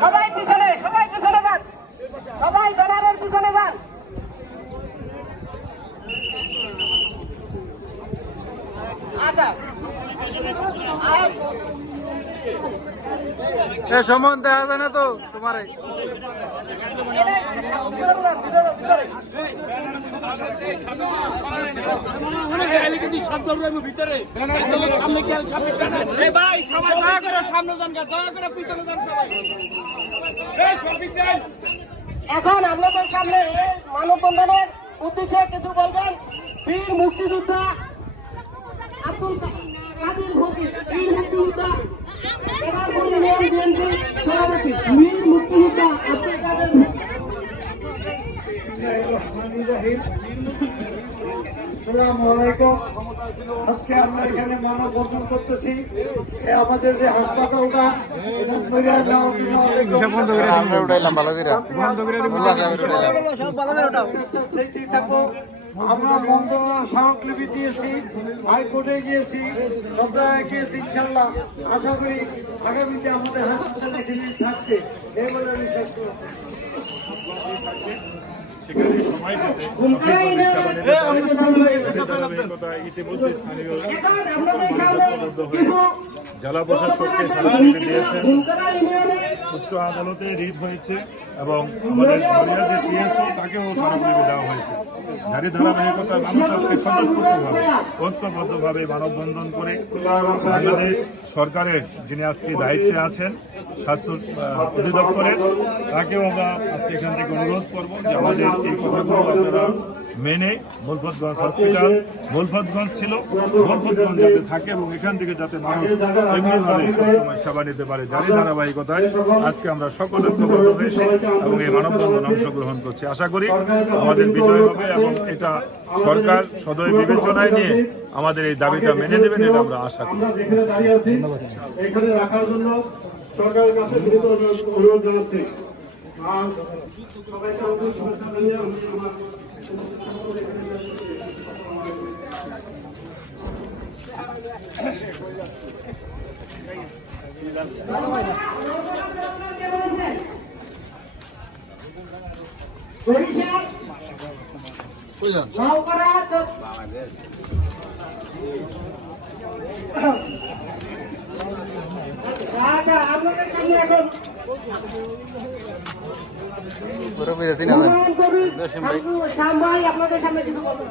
সবাই সবাই সবাই ব্যানারের পিছনে যান আচ্ছা আর এ, সমন, দেখা যায় না তো তোমার। এখন আপনাদের সামনে মানববন্ধনের উদ্দেশ্যে কিছু বলবেন। বীর মুক্তিযোদ্ধা আব্দুল কাদের মুক্তিযোদ্ধা এবার ইউনিয়ন বিএনপি সভাপতি বীর মুক্তিযোদ্ধা আব্দুল কাদের আসসালামু আলাইকুম আজকে আমরা এখানে মানববন্ধন করতেছি। আমাদের যে হাসপাতালটা আমরা মন্ত্রণালয় স্মারকলিপি দিয়েছি হাইকোর্টে গিয়েছি গিয়েছি ইনশাল্লাহ আশা করি আগামীতে আমাদের হাসপাতালে থাকবে। এই বলে করলাম। ইতিমধ্যে স্থানীয় জেলা প্রশাসককে স্মারকলিপি দিয়েছেন উচ্চ আদালতে রিট হয়েছে এবং আমাদের বলিয়া যে টিএসও তাকেও স্মারকলিপি দেওয়া হয়েছে। যারই ধারাবাহিকতা মানুষ আজকে স্বতঃস্ফূর্তভাবে, ঐক্যবদ্ধভাবে মানববন্ধন করে বাংলাদেশ সরকারের যিনি আজকে দায়িত্বে আছেন, স্বাস্থ্য অধিদপ্তরের, তাকেও আমরা আজকে এখান থেকে অনুরোধ করব যে আমাদের এই কথাগুলো আপনারা মেনে মুলফতগঞ্জ হসপিটাল, মুলফতগঞ্জ ছিল, মুলফতগঞ্জ যাতে থাকে এবং এখান থেকে যাতে মানুষ এমনিভাবে সবসময় সেবা নিতে পারে। যারই ধারাবাহিকতায় আজকে আমরা সকল ঐক্যবদ্ধ হয়েছি এবং এই মানববন্ধন অংশগ্রহণ করছি। আশা করি আমাদের বিজয় হবে এবং এটা সরকার সদয় বিবেচনায় নিয়ে আমাদের এই দাবিটা মেনে নেবেন এটা আমরা আশা করি। আমরা যেখানে এখানে রাখার জন্য সরকারের কাছে অনুরোধ জানাচ্ছি। আর সবাইকে আমাদের জানিয়ে আমি আমার বরিশাল নওপাড়া চট- আচ্ছা, আপনাদের সামনে কিছু বলবেন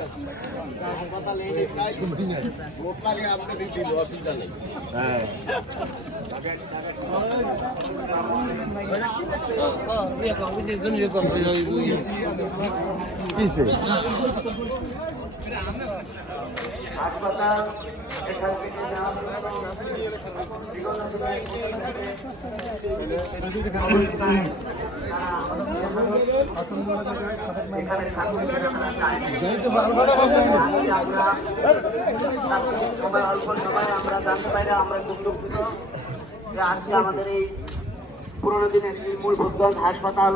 দোষরে কিছু কর না গেলাম হাসপাতাল এখান থেকে যাওয়া সময় অল্প সময় আমরা জানতে পারি আমরা খুব দুঃখিত যে আজকে আমাদের এই পুরোনো দিনের মূল হাসপাতাল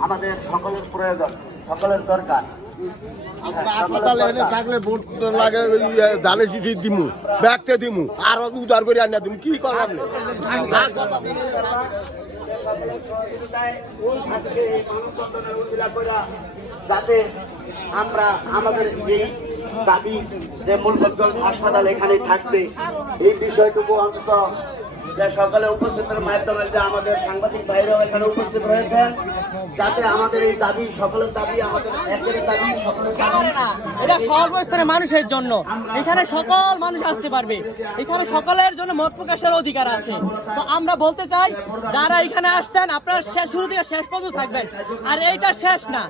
আমাদের সকলের প্রয়োজন সকলের দরকার। থাকলে ভোট লাগে ধানের চিঠি দিমু ব্যাগতে দিমু আর উদার করে আনিয়া দিমু কি যাতে আমরা আমাদের যে দাবি যে হাসপাতাল এখানে থাকবে এই বিষয়টুকু অন্তত যে সকালে উপস্থিতের মাধ্যমে যে আমাদের সাংবাদিক ভাইরাও এখানে উপস্থিত রয়েছেন, যাতে আমাদের এই দাবি, সকলের দাবি, আমাদের একের দাবি, সকলের এটা সর্বস্তরের মানুষের জন্য। এখানে সকল মানুষ আসতে পারবে। এখানে সকলের জন্য মত প্রকাশের অধিকার আছে। তো আমরা বলতে চাই, যারা এখানে আসছেন, আপনারা শেষ শুরু থেকে শেষ পর্যন্ত থাকবেন। আর এইটা শেষ না।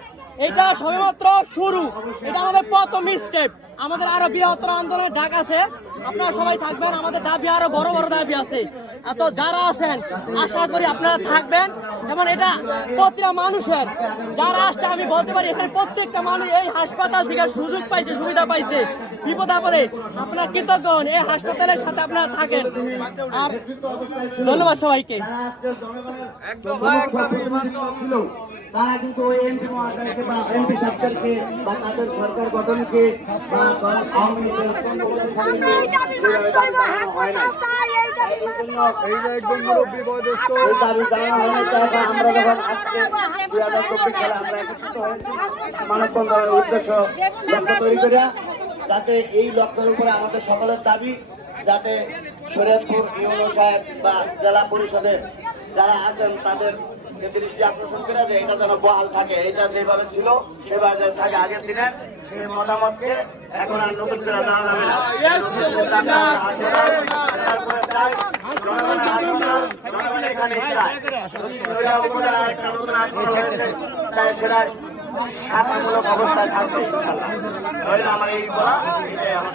এটা সবেমাত্র শুরু। এটা আমাদের প্রথম স্টেপ আমাদের আরও বৃহত্তর আন্দোলনের ডাক আছে। আপনারা সবাই থাকবেন। আমাদের দাবি আরও বড় বড় দাবি আছে। তো যারা আছেন আশা করি আপনারা থাকবেন। এবং এটা প্রতিটা মানুষের যারা আসছে আমি বলতে পারি এখানে প্রত্যেকটা মানুষ এই হাসপাতাল থেকে সুযোগ পাইছে সুবিধা পাইছে। বিপদ আপদে আপনারা কৃতজ্ঞ হন। এই হাসপাতালের সাথে আপনারা থাকেন। আর ধন্যবাদ সবাইকে। তারা কিন্তু ওই এমপি মহাশয়কে বা এমপি সাহেবদেরকে বা তাদের সরকার গঠনকে বা আমরা যখন দুই হাজার চব্বিশ উদ্দেশ্য লক্ষ্য তৈরি করিয়া যাতে এই লক্ষ্যের উপরে আমাদের সকলের দাবি যাতে শরীয়তপুর ইউনো সাহেব বা জেলা পরিষদের যারা আছেন তাদের যে দৃষ্টি আকর্ষণ করে যে এটা যেন বহাল থাকে এটা যেভাবে ছিল সেভাবে থাকে আগের দিনের সেই মতামতকে এখন আর নতুন করে যাবে না অবস্থায় থাকবে আমার এই বলা আমার